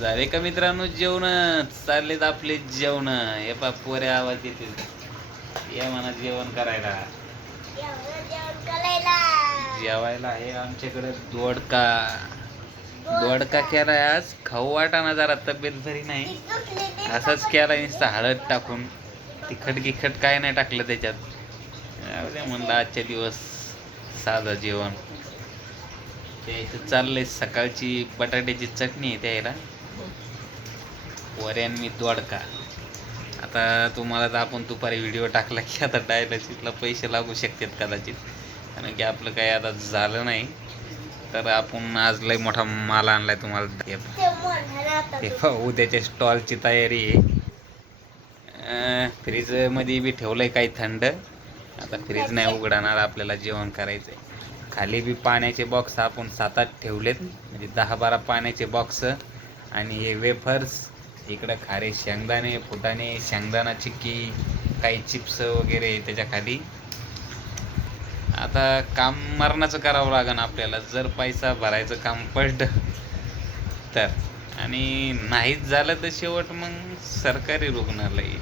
झाले का मित्रांनो जेवण? चाललेत आपले जेवण. हे पा पोरे आवाज येतील या म्हणा जेवण करायला. जेवायला आहे आमच्याकडे दोडका. दोडका केलाय आज. खाऊ वाटाना, जरा तब्येत बरी नाही, असाच केला नुसता हळद टाकून. तिखट गिखट काय नाही टाकलं त्याच्यात. म्हणलं आजच्या दिवस साधं जेवण. त्याचं चाललंय सकाळची बटाट्याची चटणी आहे त्याला, वऱ्यान मी दोडका. आता तुम्हाला तर आपण दुपारी व्हिडिओ टाकला की आता डायलॉजिसला पैसे लागू शकतात कदाचित, कारण की आपलं काही आता झालं नाही. तर आपण आज लय मोठा माल आणलाय तुम्हाला. उद्याच्या स्टॉलची तयारी आहे. फ्रीजमध्ये बी ठेवलंय काही थंड. आता फ्रीज नाही उघडणार, आपल्याला जेवण करायचंय. खाली बी पाण्याचे बॉक्स आपण 7-8 ठेवलेत, म्हणजे 10-12 पाण्याचे बॉक्स. आणि हे वेफर्स, इकडं खारे शेंगदाणे, फुटाणे, शेंगदाणा चिक्की, काही चिप्स वगैरे त्याच्या खाली. आता काम मरणाचं करावं लागेल आपल्याला, जर पैसा भरायचं काम पडलं तर. आणि नाहीच झालं तर शेवट मग सरकारी रुग्णालय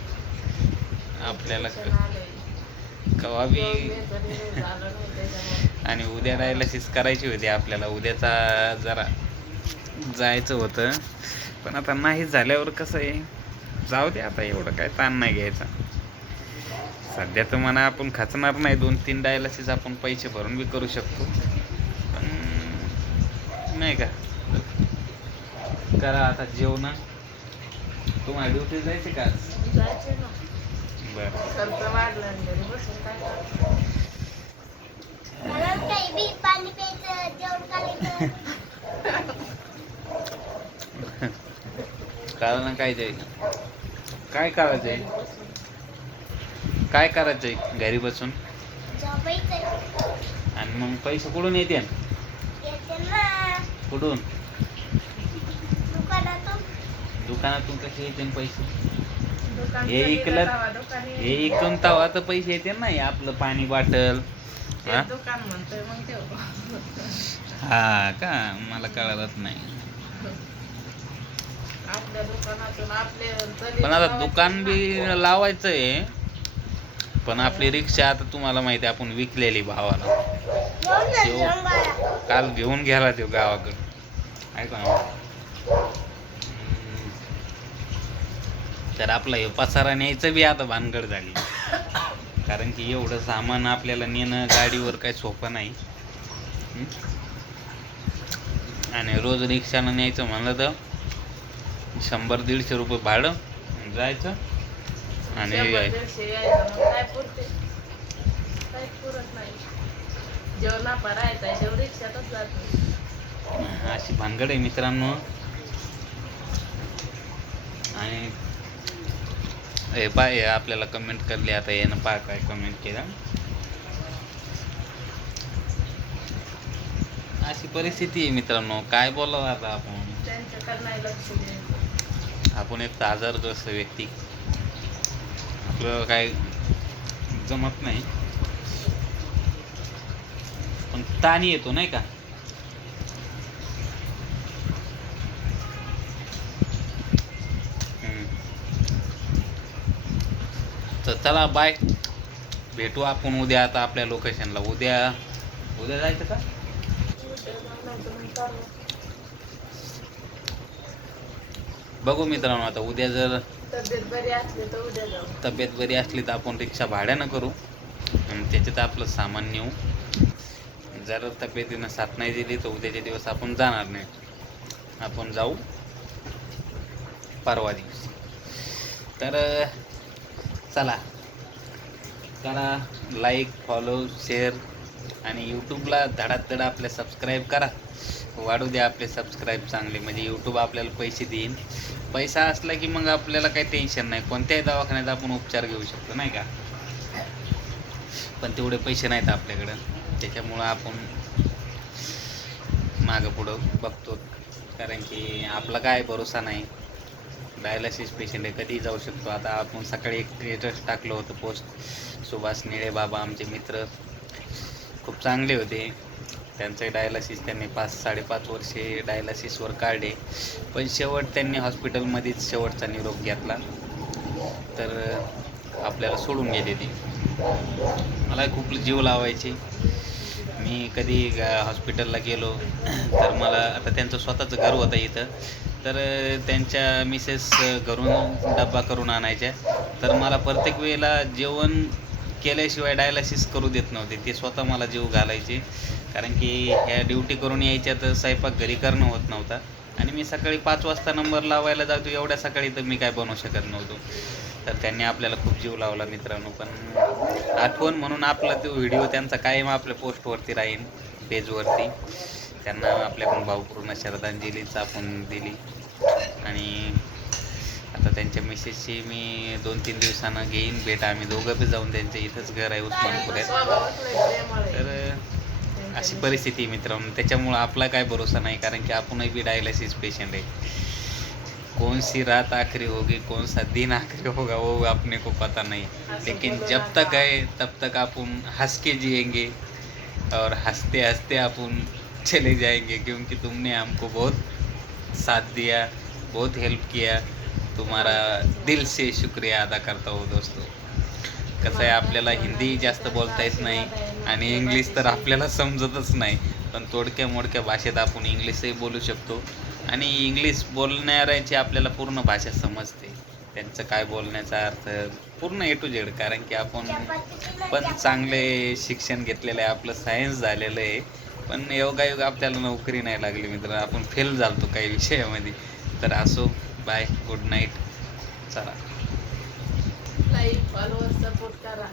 आपल्याला कवा बी. आणि उद्या डायलिसिस करायची होती आपल्याला, उद्याचा जरा जायचं होतं. पण आता नाही झाल्यावर कसं आहे, जाऊ दे आता, एवढं काय ताण नाही घ्यायचा. सध्या तर म्हणा आपण खचणार नाही, 2-3 डायलिसिस आपण पैसे भरून बी करू शकतो. पण नाही का, करा आता जेवण. तुम्हाला ड्युटी जायचे का? जायचे ना. बरं. खर्च वाढला घरी बसून काय करायचं. कारण काय जाईल, काय करायचंय, काय करायचंय घरी बसून. आणि मग पैसे कुठून येते? कुठून? दुकानातून कसे येते पैसे? हे इकून तवा तर पैसे येते ना. आपलं पाणी बॉटल. दुकान म्हणतोय मग तेव्हा. हा का, मला कळलंच नाही. आपल्या दुकानातून आपले. पण आता दुकान बी लावायचं आहे. पण आपली रिक्षा आता तुम्हाला माहिती आहे आपण विकलेली भावाला. काल घेऊन गेला तो गावाकडे, ऐका. तर आपला हे पसारा न्यायचं बी आता भानगड झाली, कारण की एवढं सामान आपल्याला नेणं गाडीवर काही सोपं नाही. आणि रोज रिक्षानं न्यायचं म्हणलं तर 100-150 रुपये भाडं जायचं. आणि काय पुरते, काय पुरत नाही. जेवणा परायचा जेव रिक्षातच जातो. अशी भानगड आहे मित्रांनो. आणि हे पाय आपल्याला कमेंट करली, आता यानं पा काय कमेंट केलं. अशी परिस्थिती आहे मित्रांनो, काय बोलावं आता आपण. त्यांच्याकडे नाही लक्ष द्यायचं. आपण एक आजारग्रस्त व्यक्ती, आपल्याला काय जमत नाही. पण ताण येतो नाही का. तर चला बाय, भेटू आपण उद्या. आता आपल्या लोकेशनला उद्या जायचं का? बघू मित्रांनो, आता उद्या जर तब्येत बरी असली तर उद्या जाऊ. तब्येत बरी असली तर आपण रिक्षा भाड्यानं करू आणि त्याच्यात आपलं सामान नेऊ. जर तब्येतीनं साथ नाही दिली तर उद्याचे दिवस आपण जाणार नाही. आपण जाऊ परवा दिवशी. तर चला, करा लाईक, फॉलो, शेअर. आणि यूट्यूबला धडाधड आपले सबस्क्राईब करा. वाढू द्या आपले सबस्क्राईब चांगले, म्हणजे यूट्यूब आपल्याला पैसे देईन. पैसा असला की मग आपल्याला काही टेन्शन नाही, कोणत्याही दवाखान्यात आपण उपचार घेऊ शकतो नाही का. पण तेवढे पैसे नाहीत आपल्याकडं, त्याच्यामुळं आपण मागं पुढं बघतो. कारण की आपला काय भरोसा नाही. डायलिसिस पेशंट आहे, कधीही जाऊ शकतो. आता आपण सकाळी एक स्टेटस टाकलं होतं पोस्ट. सुभाष निळे बाबा आमचे मित्र खूप चांगले होते. त्यांचं डायलासिस त्यांनी 5-5.5 वर्षे डायलासिसवर काढले, पण शेवट त्यांनी हॉस्पिटलमध्येच शेवटचा निरोप घेतला. तर आपल्याला सोडून गेले ते. मला खूप जीव लावायचे. मी कधी हॉस्पिटलला गेलो तर मला, आता त्यांचं स्वतःचं घर होतं इथं, तर त्यांच्या मिसेस घरून डब्बा करून आणायच्या. तर मला प्रत्येक वेळेला जेवण केल्याशिवाय डायलासिस करू देत नव्हते. ते स्वतः मला जीव घालायचे, कारण की ह्या ड्युटी करून यायच्या तर स्वयंपाक घरी करणं होत नव्हता. आणि मी सकाळी 5 वाजता नंबर लावायला जातो, एवढ्या सकाळी तर मी काय बनवू शकत नव्हतो. तर त्यांनी आपल्याला खूप जीव लावला मित्रांनो. पण आठवण म्हणून आपला तो व्हिडिओ त्यांचा कायम आपल्या पोस्टवरती राहील, पेजवरती. त्यांना आपल्याकडून भावपूर्ण श्रद्धांजलीच आपण दिली. आणि आता त्यांच्या मिसेसची मी 2-3 दिवसानं घेईन भेट. आम्ही दोघं बी जाऊन, त्यांच्या इथंच घर आहे उस्मानपुरात. स्वभावच लय प्रेमळ आहे. तर अशी परिस्थिती आहे मित्रांनो. त्याच्यामुळं आपला काय भरोसा नाही, कारण की आपणही बी डायलिसिस पेशंट आहे. कौन सी रात आखिरी होगी, कौन सा दिन आखिरी होगा, वो अपने को पता नहीं. लेकिन जब तक है तब तक अपन हंस के जिएंगे और हंसते हंसते अपन चले जाएंगे, क्योंकि तुमने हमको बहुत साथ दिया, बहुत हेल्प किया. तुम्हारा दिल से शुक्रिया अदा करता हूँ दोस्तों. कसं आहे, आपल्याला हिंदी जास्त बोलता येत नाही आणि इंग्लिश तर आपल्याला समजतच नाही, पण थोडक्या मोडक्या भाषेत आपण इंग्लिशही बोलू शकतो. आणि इंग्लिश बोलणाऱ्याची आपल्याला पूर्ण भाषा समजते, त्यांचं काय बोलण्याचा अर्थ पूर्ण A to Z. कारण की आपण पण चांगले शिक्षण घेतलेलं आहे, आपलं सायन्स झालेलं आहे, पण योगायोग आपल्याला नोकरी नाही लागली मित्र. आपण फेल झालतो काही विषयामध्ये. तर असो, बाय, गुड नाईट. चला. लाईक, फॉलोअर, सपोर्ट करा.